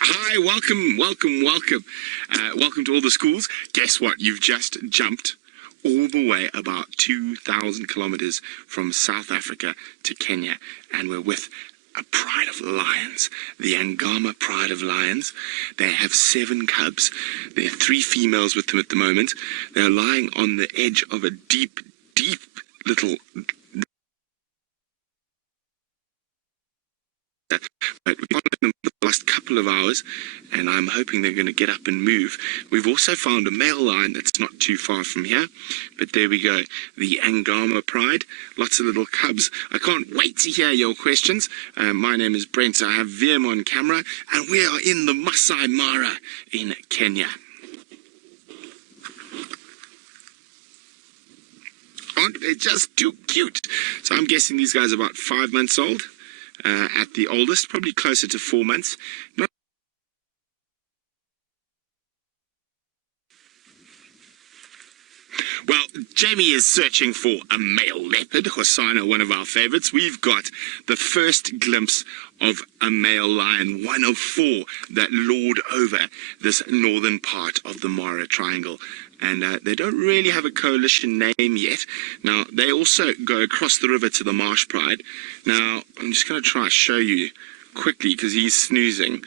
Hi, welcome to all the schools. Guess what? You've just jumped all the way about 2,000 kilometers from South Africa to Kenya, and we're with a pride of lions, the Angama pride of lions. They have 7 cubs. There are 3 females with them at the moment. They're lying on the edge of a deep little... But we've followed them for the last couple of hours, and I'm hoping they're going to get up and move. We've also found a male lion that's not too far from here, but there we go, the Angama pride, lots of little cubs. I can't wait to hear your questions. My name is Brent, I have them on camera, and we are in the Masai Mara in Kenya. Aren't they just too cute? So I'm guessing these guys are about 5 months old. At the oldest, probably closer to 4 months. Well, Jamie is searching for a male leopard, Hosana, one of our favorites. We've got the first glimpse of a male lion, one of 4 that lord over this northern part of the Mara Triangle. And they don't really have a coalition name yet. Now, they also go across the river to the Marsh Pride. Now, I'm just going to try to show you quickly because he's snoozing.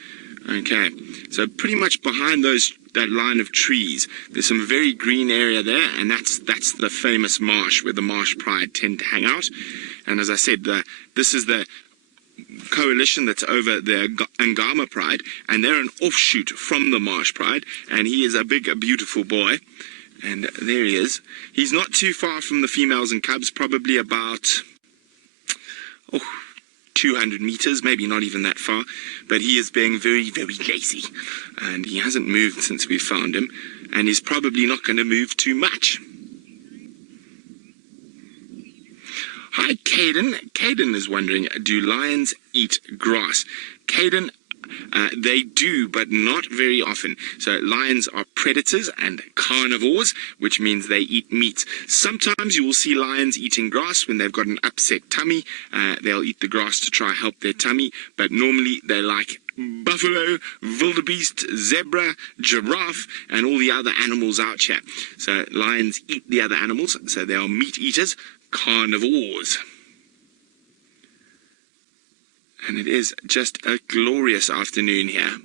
Okay, so pretty much behind that line of trees, there's some very green area there, and that's the famous marsh where the Marsh Pride tend to hang out. And as I said, this is the coalition that's over the Angama Pride, and they're an offshoot from the Marsh Pride, and he is a big, beautiful boy. And there he is. He's not too far from the females and cubs, probably about 200 meters, maybe not even that far, but he is being very, very lazy, and he hasn't moved since we found him, and he's probably not going to move too much. Hi, Caden. Caden is wondering, do lions eat grass? Caden, they do, but not very often. So lions are predators and carnivores, which means they eat meat. Sometimes you will see lions eating grass when they've got an upset tummy. They'll eat the grass to try help their tummy, but normally they like buffalo, wildebeest, zebra, giraffe, and all the other animals out here. So lions eat the other animals, so they are meat eaters, carnivores. And it is just a glorious afternoon here.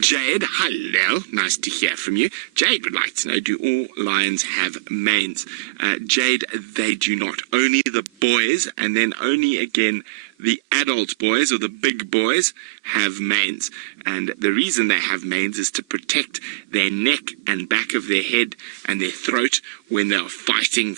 Jade, hello, nice to hear from you. Jade would like to know, do all lions have manes? Jade, they do not. Only the boys, and then only again the adult boys or the big boys have manes. And the reason they have manes is to protect their neck and back of their head and their throat when they are fighting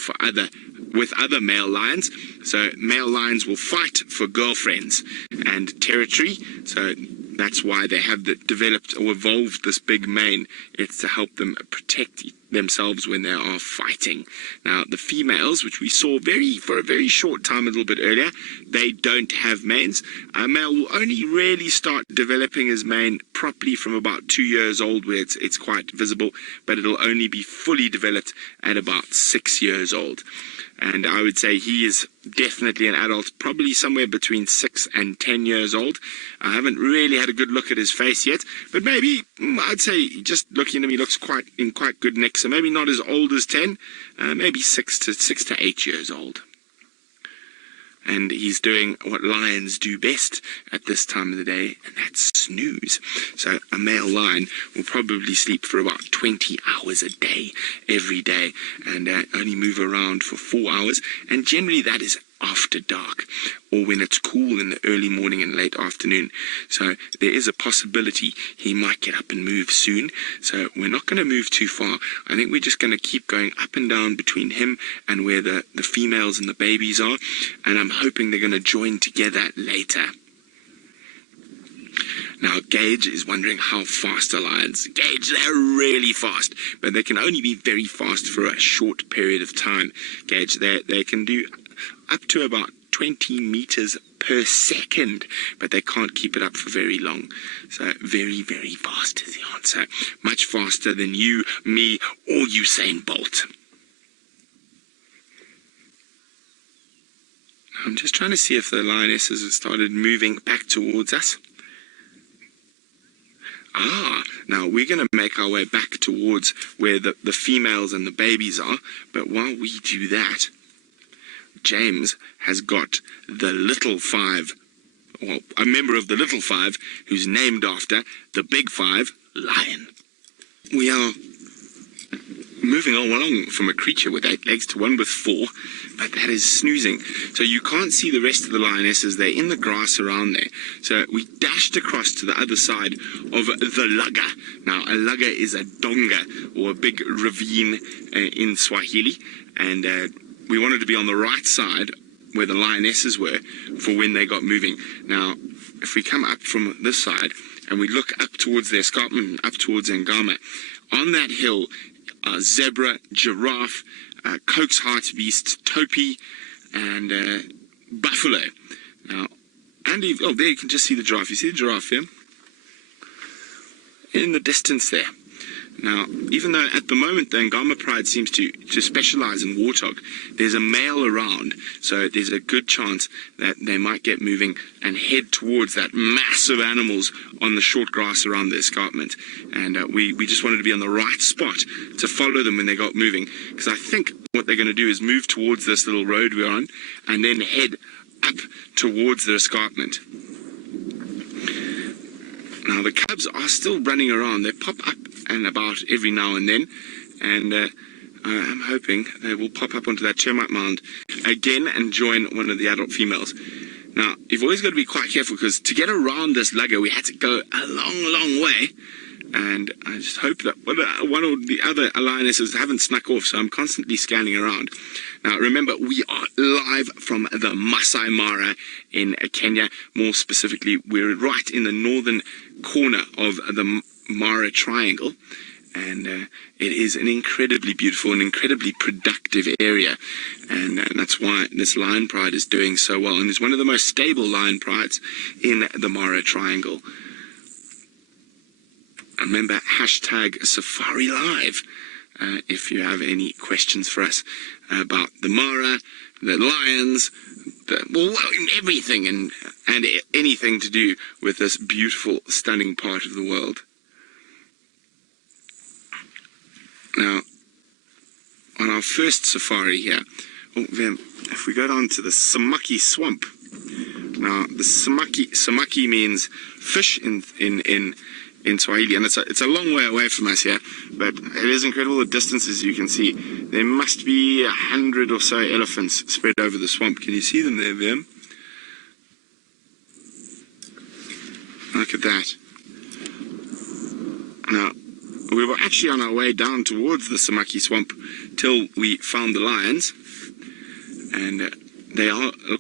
with other male lions. So male lions will fight for girlfriends and territory. So that's why they have developed or evolved this big mane. It's to help them protect themselves when they are fighting. Now, the females, which we saw for a very short time a little bit earlier, they don't have manes. A male will only really start developing his mane properly from about 2 years old, where it's quite visible, but it'll only be fully developed at about 6 years old. And I would say he is definitely an adult, probably somewhere between 6 and 10 years old. I haven't really had a good look at his face yet, but maybe, I'd say, just looking at him, he looks in quite good nick. So maybe not as old as 10, maybe 6 to 8 years old. And he's doing what lions do best at this time of the day, and that's snooze. So a male lion will probably sleep for about 20 hours a day, every day, and only move around for 4 hours. And generally that is after dark, or when it's cool in the early morning and late afternoon. So there is a possibility he might get up and move soon. So we're not going to move too far. I think we're just going to keep going up and down between him and where the females and the babies are, and I'm hoping they're going to join together later. Now, Gage is wondering how fast are lions. Gage, they're really fast, but they can only be very fast for a short period of time. Gage, they can do up to about 20 meters per second, but they can't keep it up for very long. So very, very fast is the answer. Much faster than you, me, or Usain Bolt. I'm just trying to see if the lionesses have started moving back towards us. Now we're going to make our way back towards where the females and the babies are, but while we do that, James has got the little five, or a member of the little five, who's named after the big five lion. We are moving along from a creature with 8 legs to one with 4, but that is snoozing. So you can't see the rest of the lionesses. They're in the grass around there. So we dashed across to the other side of the lugga. Now, a lugga is a donga, or a big ravine in Swahili, and we wanted to be on the right side where the lionesses were for when they got moving. Now, if we come up from this side and we look up towards the escarpment, up towards Angama, on that hill, zebra, giraffe, coax hartebeest, topi, and buffalo. Now, Andy, oh, there you can just see the giraffe. You see the giraffe here? In the distance there. Now, even though at the moment the Angama pride seems to specialize in warthog, there's a male around, so there's a good chance that they might get moving and head towards that mass of animals on the short grass around the escarpment. And we just wanted to be on the right spot to follow them when they got moving, because I think what they're going to do is move towards this little road we're on and then head up towards the escarpment. Now, the cubs are still running around. They pop up and about every now and then, and I'm hoping they will pop up onto that termite mound again and join one of the adult females. Now, you've always got to be quite careful, because to get around this lugger, we had to go a long way, and I just hope that one or the other lionesses haven't snuck off, so I'm constantly scanning around. Now, remember, we are live from the Masai Mara in Kenya. More specifically, we're right in the northern corner of the Mara Triangle, and it is an incredibly beautiful and incredibly productive area, and that's why this lion pride is doing so well, and it's one of the most stable lion prides in the Mara Triangle. Remember, hashtag Safari Live if you have any questions for us about the Mara, the lions, everything and anything to do with this beautiful, stunning part of the world. Now, on our first safari here, if we go down to the Samaki swamp, now the Samaki means fish in Swahili, and it's a long way away from us here, but it is incredible the distances you can see. There must be 100 or so elephants spread over the swamp. Can you see them there, Vim? Look at that. Now, we were actually on our way down towards the Samaki swamp till we found the lions, and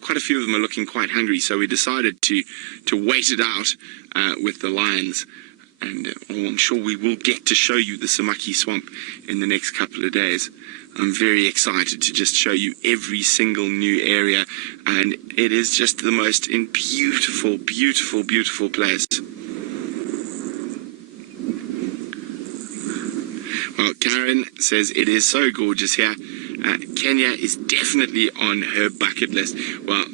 quite a few of them are looking quite hungry, so we decided to wait it out with the lions. And I'm sure we will get to show you the Samaki swamp in the next couple of days. I'm very excited to just show you every single new area, and it is just the most beautiful, beautiful, beautiful place. Well, Karen says it is so gorgeous here. Kenya is definitely on her bucket list. Well,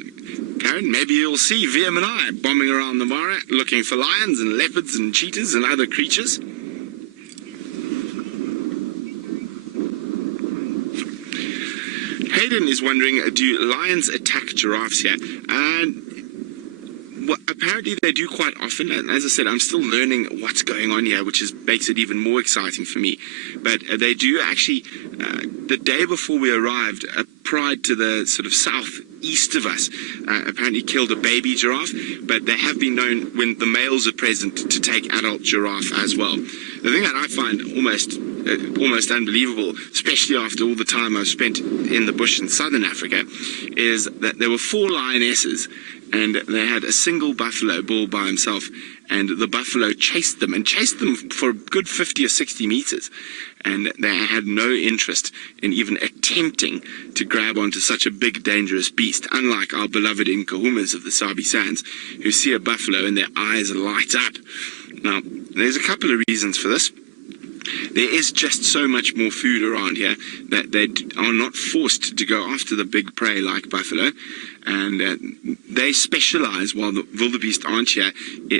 Karen, maybe you'll see Viam and I bombing around the Mara, looking for lions and leopards and cheetahs and other creatures. Hayden is wondering, do lions attack giraffes here? Well, apparently they do quite often, and as I said, I'm still learning what's going on here, which makes it even more exciting for me. But they do actually, the day before we arrived, a pride to the sort of southeast of us apparently killed a baby giraffe, but they have been known, when the males are present, to take adult giraffe as well. The thing that I find almost unbelievable, especially after all the time I've spent in the bush in southern Africa, is that there were 4 lionesses, and they had a single buffalo bull by himself, and the buffalo chased them for a good 50 or 60 meters, and they had no interest in even attempting to grab onto such a big, dangerous beast, unlike our beloved Nkahumas of the Sabi Sands, who see a buffalo and their eyes light up. Now, there's a couple of reasons for this. There is just so much more food around here that they are not forced to go after the big prey like buffalo. And they specialize, while the wildebeest aren't here,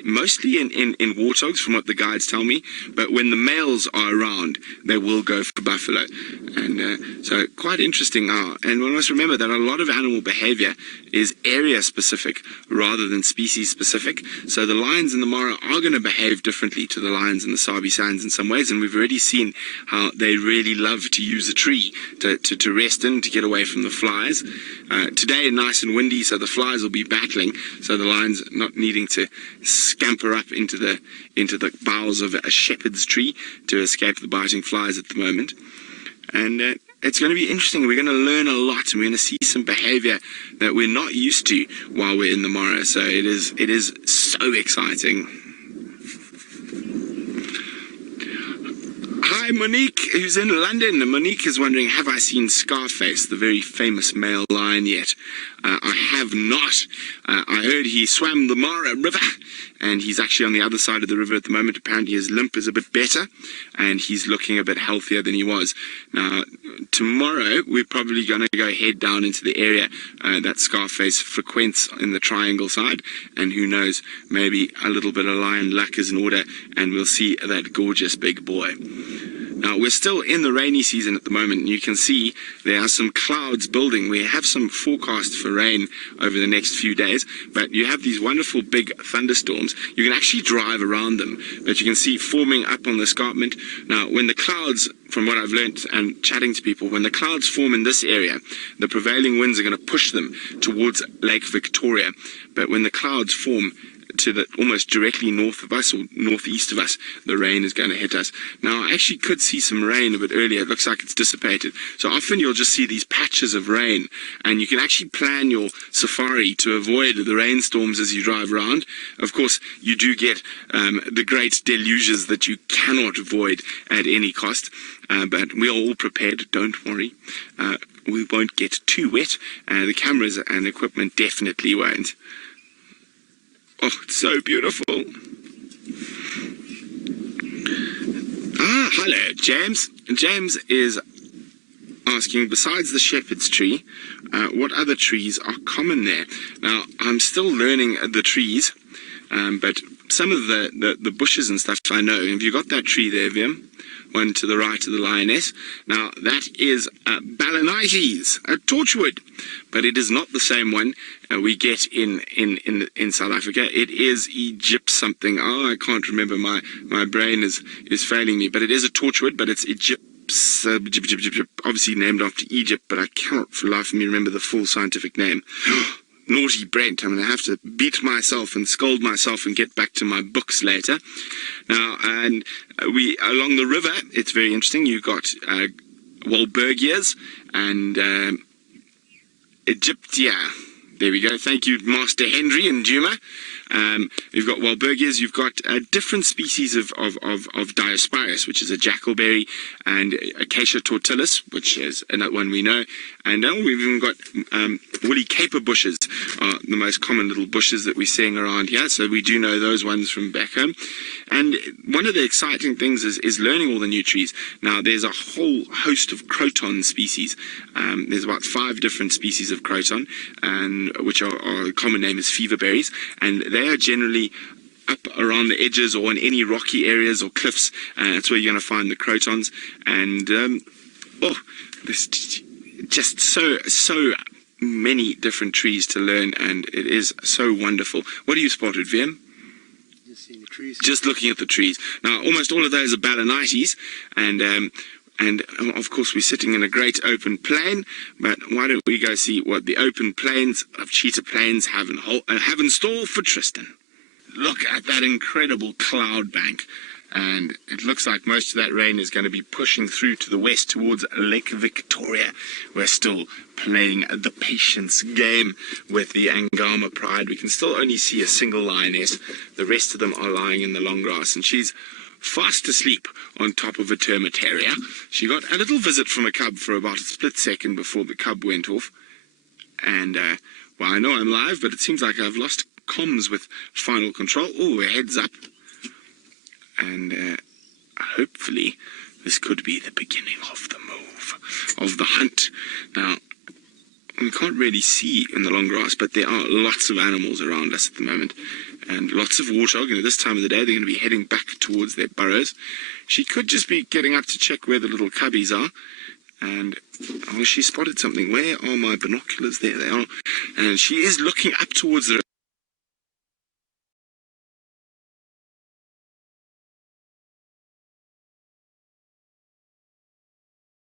mostly in warthogs, from what the guides tell me. But when the males are around, they will go for buffalo. And so quite interesting. And we must remember that a lot of animal behavior is area specific rather than species specific. So the lions in the Mara are going to behave differently to the lions in the Sabi Sands in some ways. And we've already seen how they really love to use a tree to rest in, to get away from the flies. Today, nice and windy, so the flies will be battling, so the lions not needing to scamper up into the boughs of a shepherd's tree to escape the biting flies at the moment. And it's going to be interesting. We're going to learn a lot, and we're going to see some behavior that we're not used to while we're in the Mara. So it is so exciting. Hi, Monique, who's in London. Monique is wondering, have I seen Scarface, the very famous male lion, yet? I have not. I heard he swam the Mara River, and he's actually on the other side of the river at the moment. Apparently his limp is a bit better, and he's looking a bit healthier than he was. Now, tomorrow, we're probably going to go head down into the area that Scarface frequents in the Triangle side, and who knows, maybe a little bit of lion luck is in order, and we'll see that gorgeous big boy. Now, we're still in the rainy season at the moment, and you can see there are some clouds building. We have some forecast for rain over the next few days, but you have these wonderful big thunderstorms. You can actually drive around them, but you can see forming up on the escarpment. Now, when the clouds, from what I've learnt and chatting to people, when the clouds form in this area, the prevailing winds are going to push them towards Lake Victoria. But when the clouds form to the almost directly north of us or northeast of us, the rain is going to hit us. Now, I actually could see some rain a bit earlier. It looks like it's dissipated. So often you'll just see these patches of rain, and you can actually plan your safari to avoid the rainstorms as you drive around. Of course, you do get the great deluges that you cannot avoid at any cost, but we are all prepared, don't worry. We won't get too wet. The cameras and equipment definitely won't. Oh, it's so beautiful. Hello, James. James is asking, besides the shepherd's tree, what other trees are common there? Now, I'm still learning the trees, but some of the bushes and stuff I know. Have you got that tree there, Vim? One to the right of the lioness. Now, that is Balanites, a torchwood, but it is not the same one we get in South Africa. It is Egypt something. Oh, I can't remember. My brain is failing me. But it is a torchwood, but it's Egypt, obviously named after Egypt, but I cannot for the life of me remember the full scientific name. Naughty Brent, I'm going to have to beat myself and scold myself and get back to my books later. Now, and along the river, it's very interesting. You've got Walburgias and Egyptia. There we go. Thank you, Master Henry and Djuma. You've got Walburgias, you've got different species of Diospyros, which is a jackalberry, and Acacia tortilis, which is another one we know. And we've even got woolly caper bushes, the most common little bushes that we're seeing around here. So we do know those ones from back home. And one of the exciting things is learning all the new trees. Now, there's a whole host of croton species. There's about 5 different species of croton, and which are the common name is feverberries, and they are generally up around the edges or in any rocky areas or cliffs. That's where you're going to find the crotons. And there's just so many different trees to learn, and it is so wonderful. What have you spotted, Vim? Just looking at the trees. Now, almost all of those are Balanites, and of course we're sitting in a great open plain, but why don't we go see what the open plains of Cheetah Plains have in store for Tristan. Look at that incredible cloud bank, and it looks like most of that rain is going to be pushing through to the west towards Lake Victoria. We're still playing the patience game with the Angama pride. We can still only see a single lioness. The rest of them are lying in the long grass, and she's fast asleep on top of a termitaria. She got a little visit from a cub for about a split second before the cub went off. And, well, I know I'm live, but it seems like I've lost comms with final control. Oh, her head's up. And hopefully this could be the beginning of the move, of the hunt. Now, we can't really see in the long grass, but there are lots of animals around us at the moment, and lots of warthog. This time of the day, they're going to be heading back towards their burrows. She could just be getting up to check where the little cubbies are, and she spotted something. Where are my binoculars? There they are. And she is looking up towards the